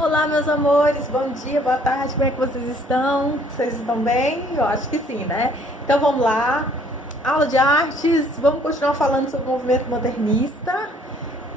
Olá, meus amores, bom dia, boa tarde, como é que vocês estão? Vocês estão bem? Eu acho que sim, né? Então vamos lá, aula de artes, vamos continuar falando sobre o movimento modernista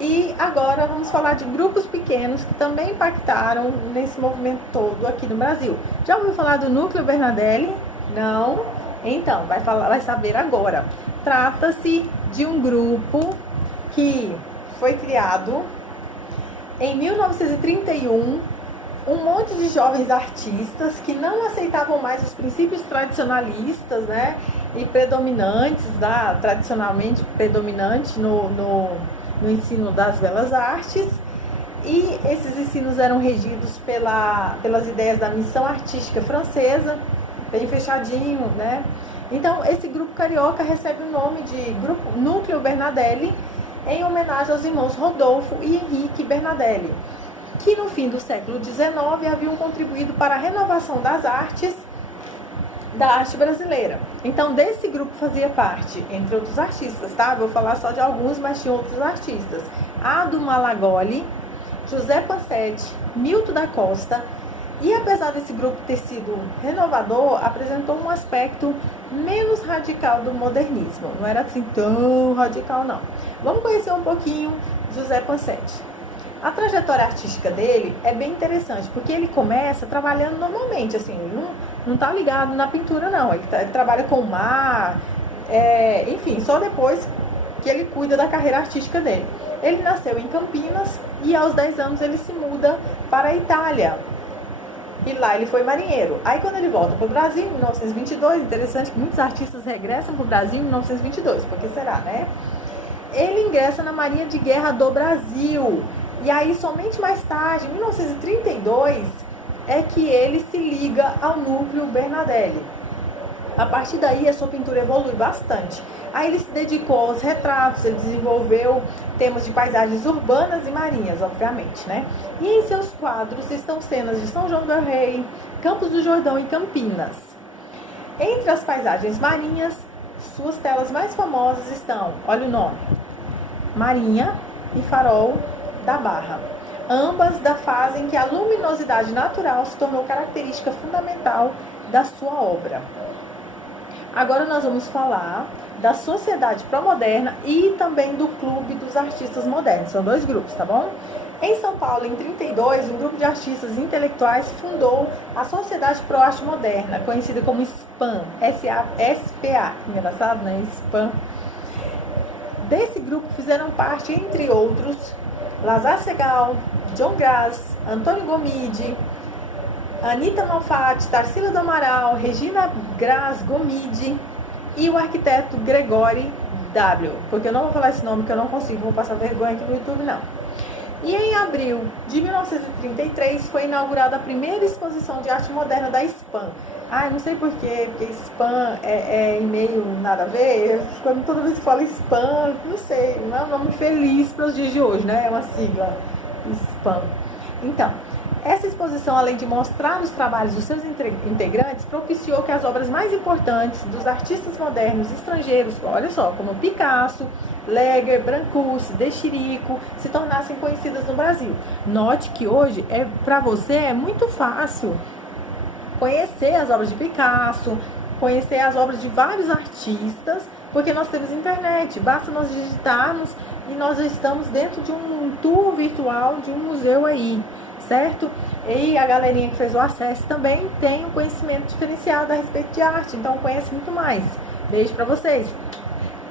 e agora vamos falar de grupos pequenos que também impactaram nesse movimento todo aqui no Brasil. Já ouviu falar do Núcleo Bernardelli? Não? Então, vai saber agora. Trata-se de um grupo que foi criado em 1931, um monte de jovens artistas que não aceitavam mais os princípios tradicionalistas, né, e predominantes, tradicionalmente predominantes no ensino das belas artes, e esses ensinos eram regidos pelas ideias da missão artística francesa, bem fechadinho, né? Então, esse grupo carioca recebe o nome de Grupo Núcleo Bernardelli, em homenagem aos irmãos Rodolfo e Henrique Bernardelli, que no fim do século XIX haviam contribuído para a renovação das artes, da arte brasileira. Então, desse grupo fazia parte, entre outros artistas, tá? Vou falar só de alguns, mas tinha outros artistas. Ado Malagoli, José Pansetti, Milton da Costa. E apesar desse grupo ter sido renovador, apresentou um aspecto menos radical do modernismo. Não era assim tão radical, não. Vamos conhecer um pouquinho José Pansetti. A trajetória artística dele é bem interessante, porque ele começa trabalhando normalmente, assim, ele não tá ligado na pintura, não. Ele trabalha com o mar, enfim, só depois que ele cuida da carreira artística dele. Ele nasceu em Campinas e aos 10 anos ele se muda para a Itália. E lá ele foi marinheiro. Aí quando ele volta para o Brasil, em 1922, interessante que muitos artistas regressam para o Brasil em 1922, por que será, né? Ele ingressa na Marinha de Guerra do Brasil. E aí somente mais tarde, em 1932, é que ele se liga ao Núcleo Bernardelli. A partir daí a sua pintura evolui bastante. Aí ele se dedicou aos retratos, ele desenvolveu temas de paisagens urbanas e marinhas, obviamente, né? E em seus quadros estão cenas de São João del Rei, Campos do Jordão e Campinas. Entre as paisagens marinhas, suas telas mais famosas estão, olha o nome, Marinha e Farol da Barra. Ambas da fase em que a luminosidade natural se tornou característica fundamental da sua obra. Agora nós vamos falar da Sociedade Pró-Moderna e também do Clube dos Artistas Modernos. São dois grupos, tá bom? Em São Paulo, em 32, um grupo de artistas intelectuais fundou a Sociedade Pró-Arte Moderna, conhecida como SPAM, S-A-S-P-A. Engraçado, né? SPAM. Desse grupo fizeram parte, entre outros, Lazar Segal, John Graz, Antônio Gomide, Anita Malfatti, Tarsila do Amaral, Regina Graz Gomide e o arquiteto Gregory W. Porque eu não vou falar esse nome que eu não consigo, vou passar vergonha aqui no YouTube, não. E em abril de 1933 foi inaugurada a primeira exposição de arte moderna da SPAM. Não sei porquê, porque SPAM é e-mail nada a ver. Toda vez que falo SPAM, não sei, não é um nome feliz para os dias de hoje, né? É uma sigla, SPAM. Então, essa exposição, além de mostrar os trabalhos dos seus integrantes, propiciou que as obras mais importantes dos artistas modernos estrangeiros, olha só, como Picasso, Leger, Brancusi, De Chirico, se tornassem conhecidas no Brasil. Note que hoje, para você, é muito fácil conhecer as obras de Picasso, conhecer as obras de vários artistas, porque nós temos internet, basta nós digitarmos e nós já estamos dentro de um tour virtual de um museu aí, certo? E a galerinha que fez o acesso também tem um conhecimento diferenciado a respeito de arte, então conhece muito mais. Beijo pra vocês.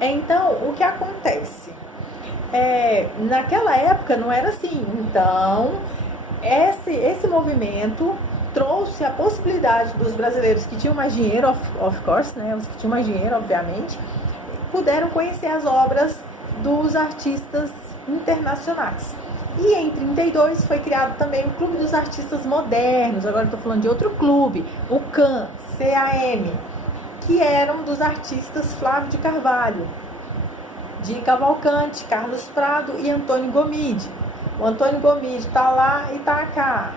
Então, o que acontece? Naquela época não era assim. Então, esse movimento trouxe a possibilidade dos brasileiros que tinham mais dinheiro, of course, né? Os que tinham mais dinheiro, obviamente, puderam conhecer as obras dos artistas internacionais. E em 32 foi criado também o Clube dos Artistas Modernos, agora estou falando de outro clube, o CAM, C-A-M, que eram dos artistas Flávio de Carvalho, de Cavalcante, Carlos Prado e Antônio Gomide. O Antônio Gomide está lá e está cá.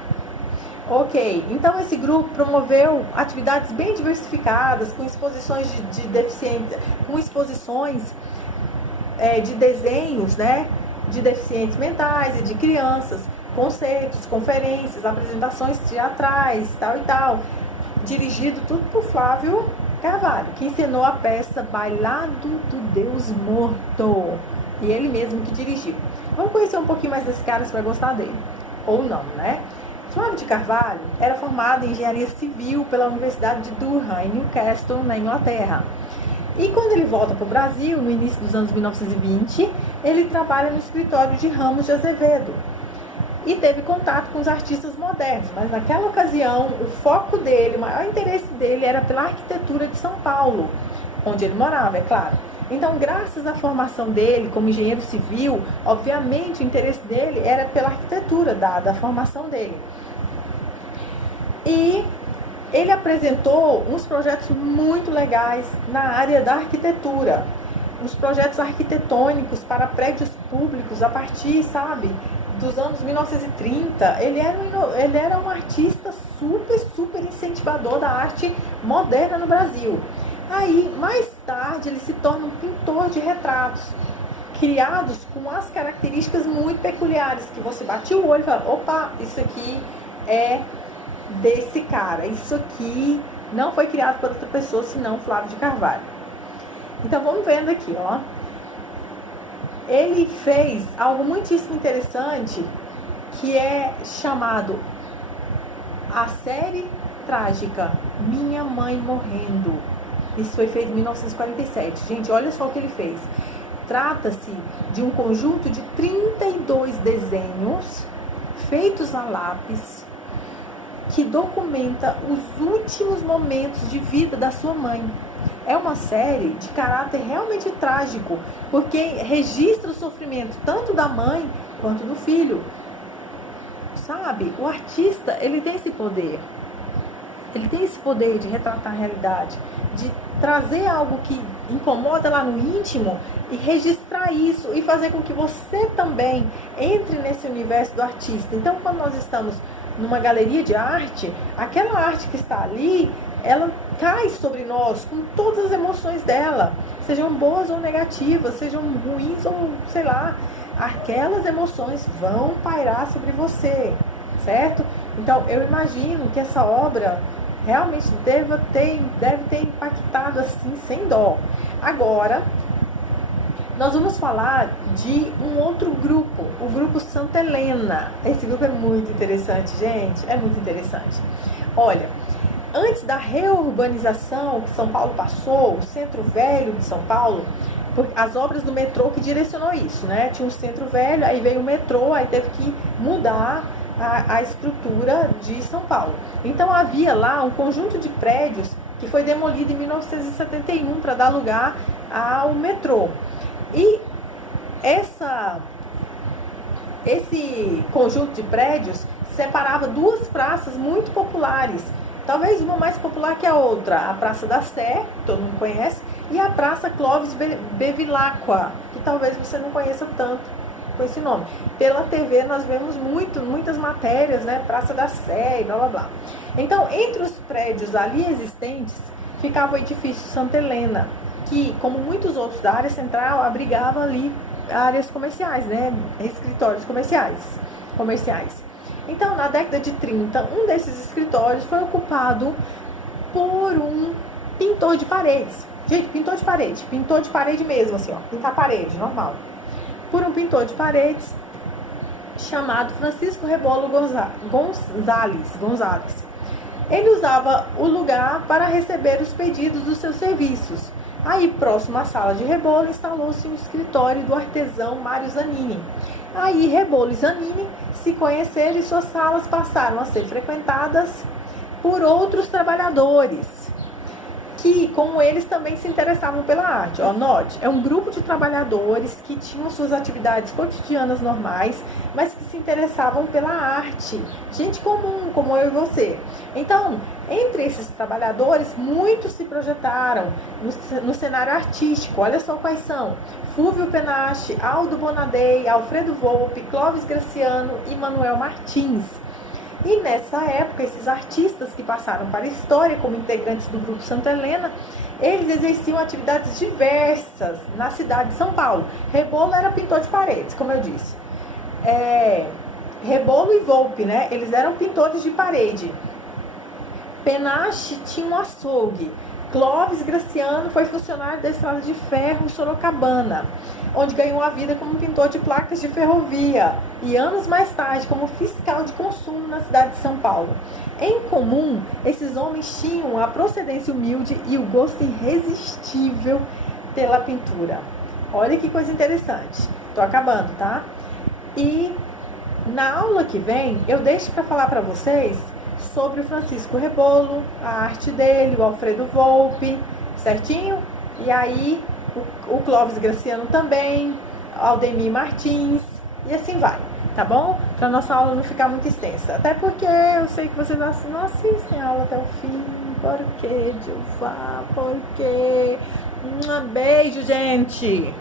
Ok, então esse grupo promoveu atividades bem diversificadas, com exposições de deficientes, com exposições de desenhos, né, de deficientes mentais e de crianças, concertos, conferências, apresentações teatrais, tal e tal. Dirigido tudo por Flávio Carvalho, que encenou a peça Bailado do Deus Morto. E ele mesmo que dirigiu. Vamos conhecer um pouquinho mais desse cara, você vai gostar dele. Ou não, né? Flávio de Carvalho era formado em engenharia civil pela Universidade de Durham, em Newcastle, na Inglaterra. E quando ele volta para o Brasil, no início dos anos 1920, ele trabalha no escritório de Ramos de Azevedo. E teve contato com os artistas modernos, mas naquela ocasião o foco dele, o maior interesse dele era pela arquitetura de São Paulo, onde ele morava, é claro. Então, graças à formação dele como engenheiro civil, obviamente o interesse dele era pela arquitetura, dada a formação dele. E ele apresentou uns projetos muito legais na área da arquitetura, uns projetos arquitetônicos para prédios públicos a partir, sabe, dos anos 1930, ele era um artista super incentivador da arte moderna no Brasil. Aí, mais tarde, ele se torna um pintor de retratos, criados com as características muito peculiares, que você bate o olho e fala, opa, isso aqui é desse cara, isso aqui não foi criado por outra pessoa, senão Flávio de Carvalho. Então, vamos vendo aqui, ó. Ele fez algo muitíssimo interessante, que é chamado a série trágica Minha Mãe Morrendo. Isso foi feito em 1947. Gente, olha só o que ele fez. Trata-se de um conjunto de 32 desenhos feitos a lápis que documenta os últimos momentos de vida da sua mãe. É uma série de caráter realmente trágico, porque registra o sofrimento tanto da mãe quanto do filho. Sabe, o artista, ele tem esse poder. Ele tem esse poder de retratar a realidade, de trazer algo que incomoda lá no íntimo e registrar isso e fazer com que você também entre nesse universo do artista. Então, quando nós estamos numa galeria de arte, aquela arte que está ali, ela cai sobre nós com todas as emoções dela, sejam boas ou negativas, sejam ruins ou, sei lá, aquelas emoções vão pairar sobre você, certo? Então, eu imagino que essa obra realmente deve ter impactado assim, sem dó. Agora, nós vamos falar de um outro grupo, o grupo Santa Helena. Esse grupo é muito interessante, gente, é muito interessante. Olha, antes da reurbanização que São Paulo passou, o Centro Velho de São Paulo, as obras do metrô que direcionou isso, né? Tinha um Centro Velho, aí veio o metrô, aí teve que mudar a estrutura de São Paulo. Então havia lá um conjunto de prédios que foi demolido em 1971 para dar lugar ao metrô. E esse conjunto de prédios separava duas praças muito populares, talvez uma mais popular que a outra, a Praça da Sé, que todo mundo conhece, e a Praça Clóvis Bevilacqua, que talvez você não conheça tanto com esse nome. Pela TV nós vemos muitas matérias, né? Praça da Sé e blá blá blá. Então, entre os prédios ali existentes, ficava o edifício Santa Helena, que, como muitos outros da área central, abrigava ali áreas comerciais, né? Escritórios comerciais. Então, na década de 30, um desses escritórios foi ocupado por um pintor de paredes. Gente, pintor de parede mesmo, assim, ó, pintar parede, normal. Por um pintor de paredes chamado Francisco Rebolo Gonzales. Ele usava o lugar para receber os pedidos dos seus serviços. Aí, próximo à sala de Rebolo, instalou-se um escritório do artesão Mário Zanini. Aí, Rebolo e Zanini se conheceram e suas salas passaram a ser frequentadas por outros trabalhadores, que, como eles, também se interessavam pela arte. Ó, note, é um grupo de trabalhadores que tinham suas atividades cotidianas normais, mas que se interessavam pela arte. Gente comum, como eu e você. Então, entre esses trabalhadores, muitos se projetaram no cenário artístico. Olha só quais são: Fúvio Penache, Aldo Bonadei, Alfredo Volpi, Clóvis Graciano e Manuel Martins. E nessa época, esses artistas que passaram para a história como integrantes do grupo Santa Helena, eles exerciam atividades diversas na cidade de São Paulo. Rebolo era pintor de paredes, como eu disse. Rebolo e Volpe, né? Eles eram pintores de parede. Penache tinha um açougue. Clóvis Graciano foi funcionário da Estrada de Ferro Sorocabana, onde ganhou a vida como pintor de placas de ferrovia e anos mais tarde como fiscal de consumo na cidade de São Paulo. Em comum, esses homens tinham a procedência humilde e o gosto irresistível pela pintura. Olha que coisa interessante. Tô acabando, tá? E na aula que vem, eu deixo para falar para vocês sobre o Francisco Rebolo, a arte dele, o Alfredo Volpe, certinho? E aí, o Clóvis Graciano também, Aldemir Martins, e assim vai, tá bom? Para nossa aula não ficar muito extensa. Até porque eu sei que vocês não assistem a aula até o fim. Por quê, Dilva? Por quê? Um beijo, gente!